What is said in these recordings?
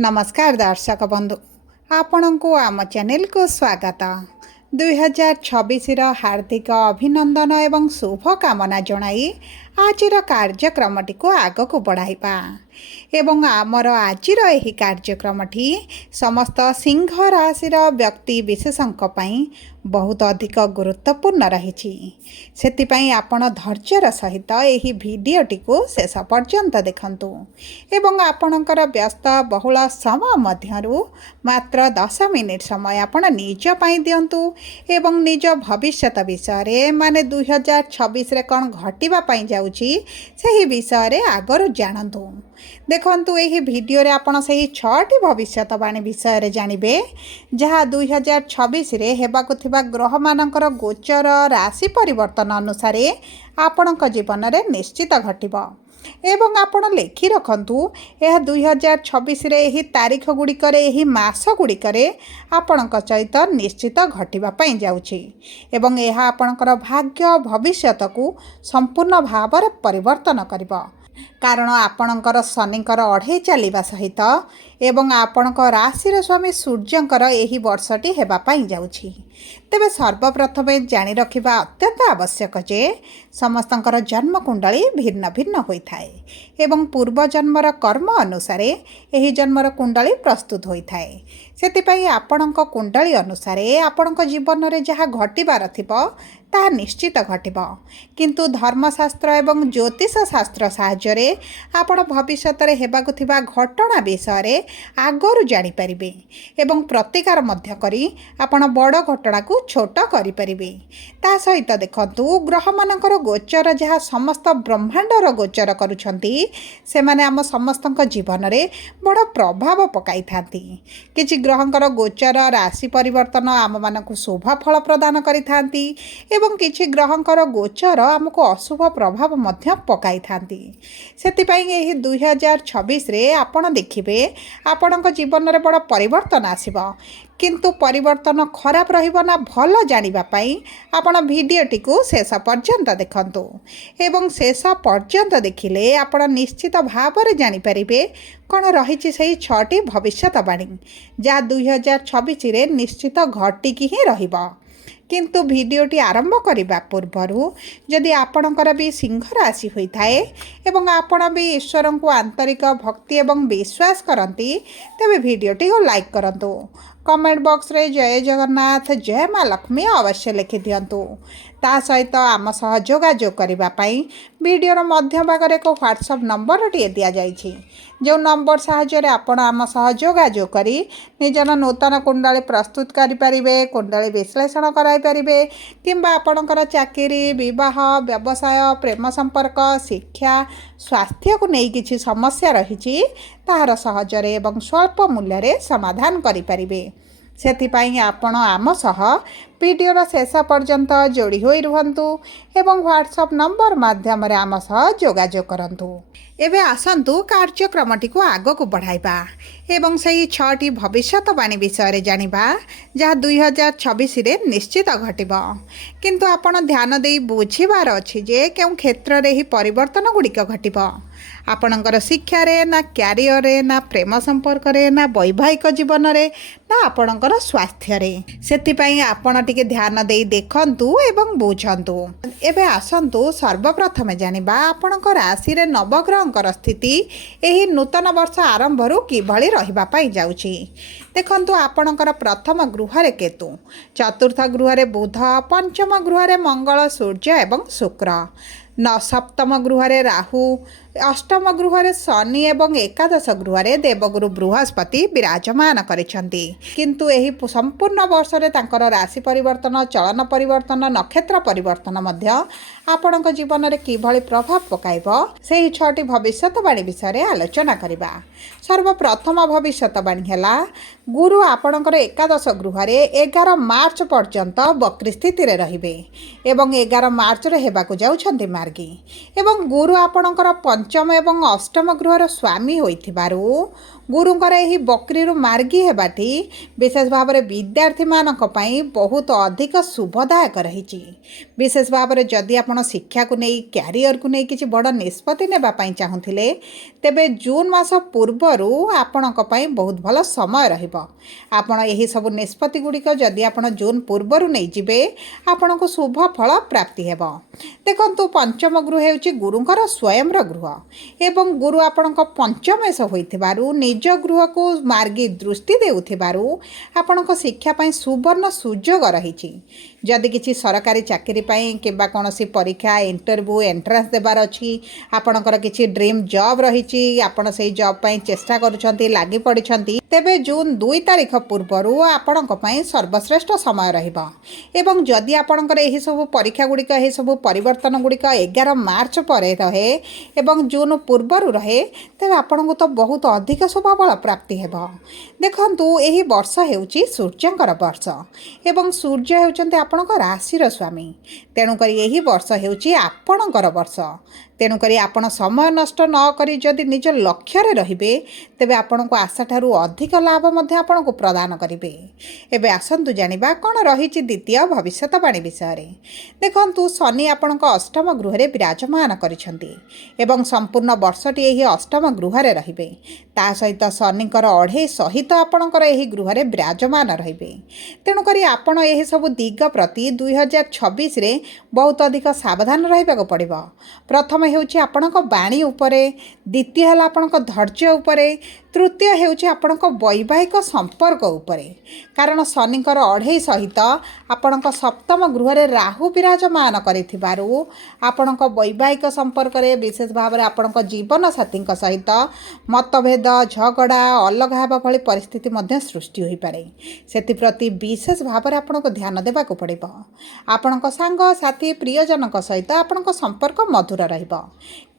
नमस्कार दर्शक बंधु आपण को आम चैनल को स्वागत 2026 हार्दिक अभिनंदन एवं शुभ कामना जनाई आज कार्यक्रमटी को आग को बढ़ाइबा एवं आमर आज कार्यक्रमटी समस्त सिंह राशि व्यक्ति विशेषों बहुत अधिक गुरुत्वपूर्ण रही से आपण धैर्यर सहित यही भिडटी को शेष पर्यंत देखंतु एवं आपणकर व्यस्त बहुल समय मध्यरु मात्र 10 मिनिट समय आपण निज पाई दियंतु एवं निज भविष्यत विषय माने 2026 रे कौन घटिबा पाई जाउची सही विषय आगर जानतु देखंतु यही वीडियो रे आपण सही 6टी भविष्यतवाणी विषय रे जानिबे जहाँ 2026 रे हेबाकु थिबा ग्रह मानकर गोचर राशि परिवर्तन अनुसार आपणक जीवन रे निश्चित घटिबो एवं आपण लेखि रखंतु यह 2026 रे एही तारीख गुड़िकर एही मास गुड़िकर आपणक सहित निश्चित घटिबा पाई जाउछि एवं यह आपणकर भाग्य भविष्यत को संपूर्ण भाव रे परिवर्तन करिबो कारण आपणकर शनिकर अढ़े चलवा सहित एवं आपणक राशि स्वामी सूर्यंकर यही वर्षटी हेबा पाई जाउछि तेबे सर्वप्रथम जानि रखिबा अत्यंत आवश्यक जे समस्तंकर जन्म कुंडली भिन्न भिन्न होइथाए एवं पूर्व जन्मर कर्म अनुसार यही जन्मर कुंडली प्रस्तुत होइथाए सेतिपई आपणक कुंडली अनुसार आपणक जीवन रे जहाँ घटिबार थिबो ता निश्चित घटिबो किंतु धर्मशास्त्र एवं ज्योतिष शास्त्र साहाय्य आपण भविष्यत रे हेबाकु थिबा घटना विषय आगरू जानि परिबे एवं प्रतिकार मध्य करी आपण बड़ घटना को छोट करि परिबे ता सहित देखंतु ग्रह मानकर गोचर जहाँ समस्त ब्रह्मांडर गोचर करुछंती से माने आम समस्तक जीवन रे बड़ प्रभाव पकाई थांती किछि ग्रहंकर गोचर राशि परिवर्तन आम मानकु शुभ फल प्रदान करि थांती एवं किछि ग्रहंकर गोचर आमको अशुभ प्रभाव मध्य पकाई थांती सेतिपई एही 2026 रे आपण देखिबे आपणक जीवन रे बड़ परिवर्तन आसीबो किंतु परिवर्तन खराब रहिबो ना भल जानिबा पई आपण वीडियोटी को शेष पर्यंत देखंतु एवं शेष पर्यंत देखिले आपण निश्चित भाव रे जानि परिबे कौन रही सही 6टी भविष्यतवाणी जहाँ 2026 रे निश्चित घटिकी ही रहिबो किंतु वीडियोटी आरंभ करने पूर्वर जदि आपणकर भी सिंह राशि होता है एवं आपण भी ईश्वर को आंतरिक भक्ति एवं विश्वास करती तेरे वीडियोटी को लाइक करंतु कमेंट बॉक्स रे जय जगन्नाथ जय माँ लक्ष्मी अवश्य लिखि दियंतु ता सहित आम सह जोगाजोग करने वीडियोर मध्य भाग एक व्हाट्सएप नंबर टी दि जाइए जो नंबर साहाय्य आपण आम सह जोगाजोग करी निजर नूतन कुंडली प्रस्तुत करें कुंडली विश्लेषण कराइपारे किंबा आपणकर चाकरी विवाह व्यवसाय प्रेम संपर्क शिक्षा स्वास्थ्य को नहीं किसी समस्या रही तार सहजरे एवं स्वल्प मूल्य समाधान करें सेथिपाई आपण आम सह वीडियोर शेष पर्यंत जोड़ी होई रुहंतु एवं व्हाट्सएप नंबर माध्यम आम सह जोगाजोग करंतु एबे आसंतु कार्यक्रमटी को आग को बढ़ाइबा एवं सही 6टी भविष्यतवाणी विषय जानिबा जहाँ 2026 रे निश्चित घटिबो किंतु आपण ध्यान देई बुझिबार अछि जे केउ क्षेत्र रे ही परिवर्तन गुड़िक घटिबो आपणकर शिक्षा रे ना क्यारियर रे ना प्रेम संपर्क रे ना वैवाहिक जीवन रे ना आपणकर स्वास्थ्य रे सेतिपई आपण टिके ध्यान देई देखंतु एवं बुझंतु एबे आसंतु सर्वप्रथम जानिबा आपणकर राशि रे नवग्रहंकर स्थिति एही नूतन वर्ष आरंभ रु किभଳି रहिबा पाई जाउची देखंतु आपणकर प्रथम गृह रे केतु चतुर्थ गृह रे बुध पंचम गृह रे मंगल सूर्य एवं शुक्र सप्तम गृह रे राहु अष्टम गृह रे शनि एवं एकादश गृह रे देवगुरु बृहस्पति विराजमान करिसेंती किंतु एही संपूर्ण वर्ष रे तांकर राशि परिवर्तन चलन परिवर्तन नक्षत्र परिवर्तन मध्य आपणक जीवन रे किभଳି प्रभाव पकाइबो सेही 6टी भविष्यतवाणी विषय रे आलोचना करिबा सर्वप्रथम भविष्यतवाणी हैला गुरु आपणकर एकादश गृह रे 11 मार्च पर्यंत वक्री स्थिति रे रहिबे एवं 11 मार्च रे हेबाकु जाउछंती मार्गी एवं गुरु आपणकर पंचम एवं अष्टम गृहर स्वामी होइथिबारु गुरुंकर यही बकरी मार्गी हेबाटी विशेष भाव में विद्यार्थी मानक पई बहुत अधिक शुभदायक रही। विशेष भाव में जदि आप शिक्षा को नहीं क्यारियर को नहीं किसी बड़ निष्पत्ति नेबाई चाहूले तेबे जून मास पूर्वर आपण बहुत भल समय आपण यही सब निष्पत्ति गुड़िक जदि आप जून पूर्वर नहीं जिबे आपण को शुभ फल प्राप्ति हेब। देखंतु पंचम गृह हेउची गुरुंकर स्वयं गृह एवं गुरु आपण पंचमेश होइथिबारु निज गृह को मार्गी दृष्टि देउथिबारु आपण शिक्षा पाई सुवर्ण सुजोग रही। जदि किसी सरकारी चाकरी पाई किबा कोनोसी परीक्षा इंटरव्यू एंट्रांस देबार अछि आपणकर किसी ड्रीम जॉब रही आपण से जॉब पाई चेष्टा करूछंती लागि पड़िछंती तेबे जून 2 तारिख पूर्वरु आपणक पाई सर्वश्रेष्ठ समय रहिबा। एवं जदि आपणकर एही सब परीक्षा गुड़िक एही सब परिवर्तन गुड़िक 11 मार्च पर रहे एवं जून पूर्वरु रहे तेबे आपणको तो बहुत अधिक शुभफल प्राप्ति हेब। देखंतु एही वर्ष हेउची सूर्यंकर वर्ष एवं सूर्य हेउचंती आपणक राशिर स्वामी तेणुक यही वर्ष हेउची आपणकर वर्ष तेणुक आपण समय नष्ट न करी जदि निज लक्ष्य रे तेबे आपण को आशा ठारू अधिक लाभ मध्य आपण को प्रदान करिवे। एबे आसंतु जानिबा कोन रहिछि द्वितीय भविष्यवाणी विषय रे। देखंतु शनि आपण को अष्टम गृह रे विराजमान करिसंती एवं संपूर्ण वर्षटी एही अष्टम गृह रे रहिबे ता सहित शनिकर अढ़े सहित आपणकर एही गृह रे विराजमान रहिबे। तेणुक आपण एही सब दिग प्रति 2026 रे बहुत अधिक सावधान रहिबाक पड़िबो। प्रथम हेउची आपणक बाणी उपरे द्वितीय है आपणक धैर्य उपरे तृतीय हेउची आपणक वैवाहिक संपर्क उपरे कारण शनिकर अढ़े सहित आपणक सप्तम गृह रे राहु विराजमान करिथिबारु आपणक वैवाहिक संपर्क रे विशेष भाव में आपणक जीवन साथी सहित मतभेद झगड़ा अलग हेबा भली परिस्थिति मध्य सृष्टि होई पारे सेतिप्रति विशेष भाव में आपणक ध्यान देबाक पड़िबो। आपणक सांग साथी प्रियजनक सहित आपणक संपर्क मधुर रहिबो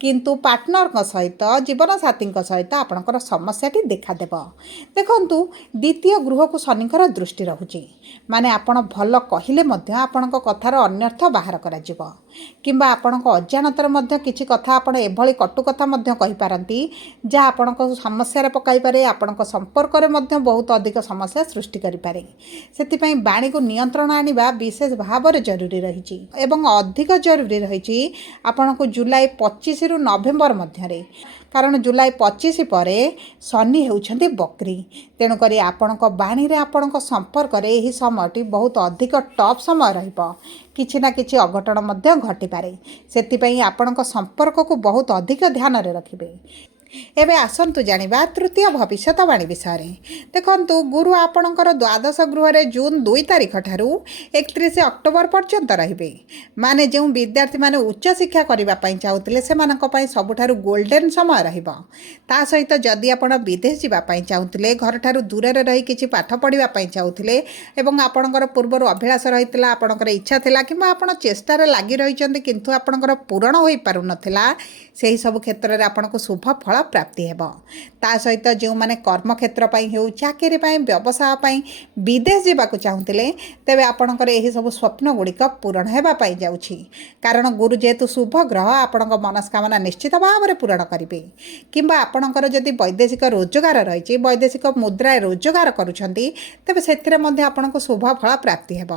किंतु पार्टनर सहित जीवन साथी सहित आपणकर समस्याटी देखादेव। देखंतु द्वितीय गृह को शनिकर दृष्टि रहुची माने आपण भल कहिले मध्य आपणक कथार अन्यर्थ बाहर करा जिवो किंबा आपणक अज्ञानतर मध्य किछि कथा आपण एभली कटु कथा मध्य कहि पारंती जा आपणक समस्या रे पकाई पारे आपणक संपर्क रे मध्य बहुत अधिक समस्या सृष्टि करि पारे। सेति पई बाणी को नियंत्रण आनिबा विशेष भाव रे जरूरी रहिची एवं अधिक जरूरी रहिची आपणक जुलाई 25 रु नवेम्बर मध्य रे कारण जुलाई 25 पर शनि होउछंती बकरी तेणुक आपणक बाणी रे आपणक संपर्क रे एही समयटी बहुत अधिक टॉप समय रहिबो किछि ना किछि अघटन मध्य घटी पारे सेति पई आपणक संपर्क को बहुत अधिक ध्यान रे रखिबे। एबे आसंतु जानिबा तृतीय भविष्यवाणी विषय रे। देखंतु गुरु आपणकर द्वादश गृह रे जून 2 तारिख ठारू 31 अक्टोबर पर्यंत रहिबे माने जो विद्यार्थी माने उच्च शिक्षा करिबा पई चाहुतले सेमानक पई सबुठारू गोल्डन समय रहिबो। ता सहित जदि आपण विदेश जिबा पई चाहुतले घर ठारू दूर रे रही किछि पाठ पढिबा पई चाहुतले एवं आपणकर पूर्वर अभिलाष रहितला आपणकर इच्छा थिला किबा आपण चेष्टा रे लागि रहिचंती किंतु आपणकर पूर्ण होई पारु नथिला सेही सब क्षेत्र रे आपणको शुभ फल प्राप्ति हेब। ता सहित जो माने कर्म क्षेत्र पाई हेउ चाकरी पाई व्यवसाय पाई विदेश जावाक चाहूतिले तेबे आपणकर एही सब स्वप्न गुड़िक पूरण हेबा पाई जाउछि कारण गुरु जेतु शुभ ग्रह आपणक मनस्कामना निश्चित भाव में पूरण करिवे किंबा आपणकर जदि वैदेशिक रोजगार रहिछि वैदेशिक मुद्रा रोजगार करूछंती तेबे सेथिरे मध्ये आपणको शुभ फल प्राप्ति हेब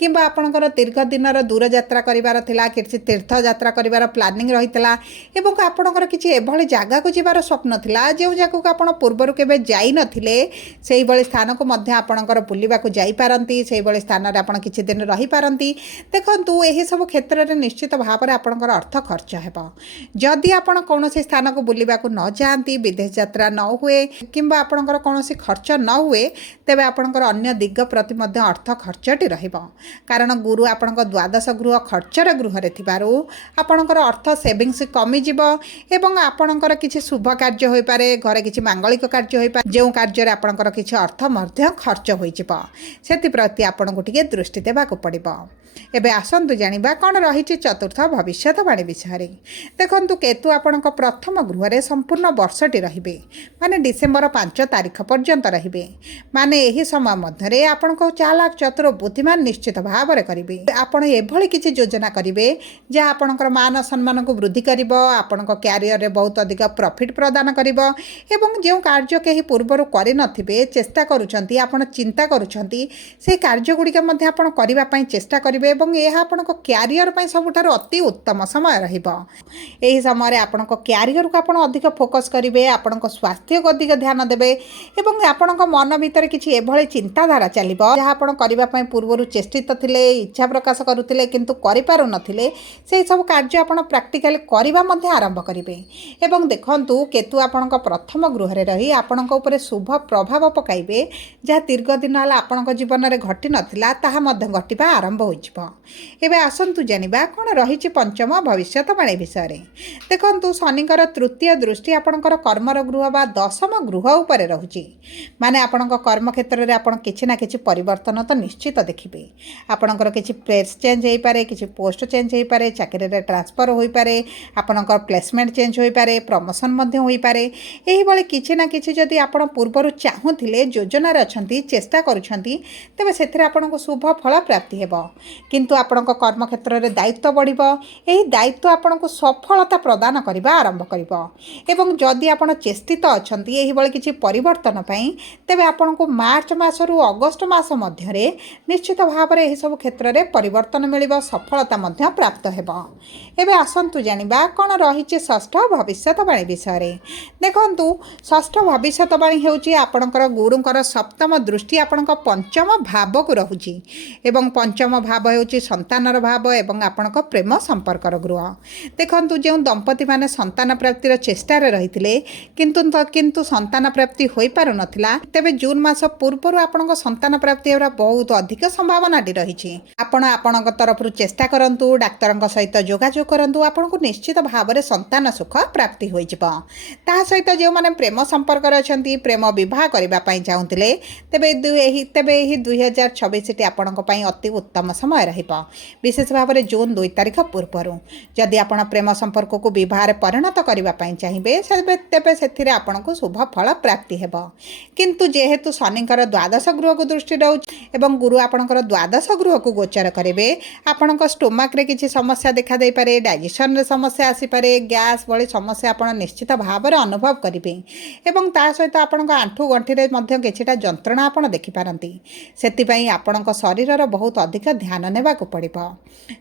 किंबा आपणकर दीर्घ दिनर दूर यात्रा करिवार थिला किछि तीर्थ यात्रा करिवार प्लानिंग रहितला एवं आपणकर किछि एभली जागा को जिबार स्वप्न थिला जो जाको आपण पूर्वर केबे जाई नथिले सेही बळी स्थान को मध्ये आपणकर बुलिबा को जाई पारंती सेही बळी स्थान रे आपण किछि दिन रही पारंती। देखंतु एही सब क्षेत्र रे निश्चित भाव में आपणकर अर्थ खर्च हेबो जदि आपण कोनोसी स्थान को बुलिबा को न जांती विदेश यात्रा न हुए किंबा आपणकर कोनोसी खर्च न हुए तेबे आपणकर अन्य दिग प्रति मध्ये अर्थ खर्चटी रहिबो कारण गुरु आपणकर द्वादश गृह खर्च रे गृह रे थिबारु आपणकर अर्थ सेविंग्स कमी जिवो एवं आपणकर किछि शुभ कार्य होई पारे घरे किछि मांगलिक कार्य होई पारे जे कार्य रे आपणकर किछि अर्थ मध्य खर्च होई जिवो सेति प्रति आपणको टिके दृष्टि देबाक पड़िबो। एबे आसंतु जानिबा कोन रहिछि चतुर्थ भविष्यवाणी विषय रे। देखंतु केतु आपणको प्रथम गृह रे संपूर्ण वर्षटी रहिबे माने डिसेंबर 5 तारिख पर्यंत रहिबे माने एही समय मध्य रे आपणको चालाक चतुर बुद्धिमान निश्चित भाव रे करिवे आपण एभली किछि योजना करिवे जे आपणकर मान सम्मान को वृद्धि करिवो आपणको कैरियर रे बहुत अधिक प्रॉफिट प्रॉफिट प्रदान करिब एवं जो कार्य कहीं पूर्वर करिनथिबे चेष्टा करूछंती आपण चिंता करूछंती से कार्य गुड़िक मध्य आपण करिबा पई चेष्टा करिवे एवं यह आपण क्यारियर पई सबुठार अति उत्तम समय रहिबो। एही समय आपण क्यारियर को आपण अधिक फोकस करिवे आपण स्वास्थ्य को अधिक ध्यान देबे एवं आपण मन भीतर किछि एभଳି चिंताधारा चलिबो जहाँ आपण करिबा पई पूर्वर चेष्टित थिले इच्छा प्रकाश करुथिले किंतु करि पारु नथिले से सब कार्य आपण प्रैक्टिकल करबा मध्ये आरंभ करिवे। एवं देखंतु केतु आपणक प्रथम गृह रे रही आपणक उपरे शुभ प्रभाव पकाइबे जहाँ दीर्घ दिन हला आपणक जीवन रे घटी नथिला ताहा मध्ये घटिबा आरंभ होइछिबो। एबे आसंतु जानिबा कोन रहिछि पंचम भविष्यवाणी विषय रे। देखंतु शनिकर तृतीय दृष्टि आपणकर कर्मर गृह बा दशम गृह उपरे रहुछि माने आपणक कर्म क्षेत्र रे आपण किछि ना किछि परिवर्तन तो निश्चित देखिबे। आपणकर किछि प्लेस चेंज होई पारे किछि पोस्ट चेंज होई पारे चाकरी रे ट्रांसफर होई पारे आपणकर प्लेसमेंट चेंज होई पारे प्रमोशन मध्ये होई पारे एही बळे किछि ना किछि जदि आपण पूर्वरु चाहुथिले योजना रे अछंती चेष्टा करूछंती तबे सेथिरे आपणको शुभ फल प्राप्ति हेबो किंतु आपणको कर्म क्षेत्र रे दायित्व बढ़िबो एही दायित्व आपणको सफलता प्रदान करिबा आरंभ करिबो एवं जदि आपण चेष्टित अछंती एही बळे किछि परिवर्तन पई तबे आपणको मार्च मासरु अगस्त मास मध्य रे निश्चित भाव रे एही सब क्षेत्र रे परिवर्तन मिलिबो सफलता मध्य प्राप्त हेबो। एबे आसंतु जानिबा कोन रहिछि षष्ठ भविष्यवाणी विषय रे। देखंतु षष्ठ भविष्यवाणी हेउछि आपणकर गुरुंकर सप्तम दृष्टि आपणक पंचम भाव को रहुछि एवं पंचम भाव हेउछि संतानर भाव एवं आपणक प्रेम संपर्कर गृह। देखंतु जे दंपति माने संतान प्राप्तिर चेष्टा रे रहिथिले किंतु संतान प्राप्ति होई पारु नथिला तेबे जून मास पूर्वरु आपणक संतान प्राप्ति हेरा बहुत अधिक संभावना रही। आपणक तरफ चेष्टा करंतु डाक्तरंक सहित जोगाजोग करंतु आपनको निश्चित भाव में संतान सुख प्राप्ति हो सहित जो मैंने प्रेम संपर्क अछंती प्रेम विवाह करने चाहूले तेबे 2026 आपण अति उत्तम समय रहिबो विशेष भाव में जून 2 तारिख पूर्व जदि आपण प्रेम संपर्क को विवाह परिणत करने चाहिए तेबे से आपको शुभ फल प्राप्ति हेबो किंतु जेहेतु शनिकर द्वादश गृह को दृष्टि रहुछि एवं गुरु आपणकर द्वादश गृह को गोचर करेंगे आपणक स्टोमाक रे किसी समस्या देखा दे पारे डाइजेशन रे समस्या आसी पारे गैस भली समस्या आपण निश्चित भाव में अनुभव करेंगे एवं ता सहित आपणक आंठू गंठी रे मध्य किछिटा जंत्रणा आपण देखि पारंती सेतिपई आपणक शरीरर बहुत अधिक ध्यान नेबाक पड़िबो।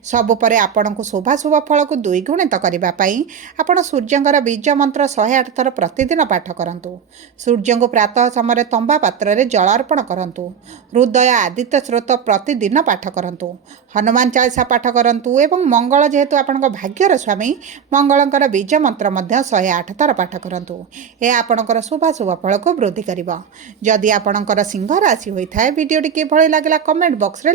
सब परे आपणक शुभाशुभ फल को द्विगुणित करबा पई आपण सूर्यंकर बीज मंत्र 108 थर प्रतिदिन पाठ करंतु सूर्य को प्रातः समय तंबा पात्र रे जल अर्पण करंतु हृदय आदित्य स्रोत प्रतिदिन पाठ करंतु हनुमान चालीसा पाठ करंतु एवं मंगल जेहेतु आपणक भाग्यर स्वामी मंगलंकर बीज मंत्र मध्य 108 थर पाठ करंतु ए आपणकर शुभाशुभ फल को वृद्धि करिबो। जदि आपणकर सिंह राशि होइथाय वीडियोटी किभଳି लागला कमेंट बॉक्स रे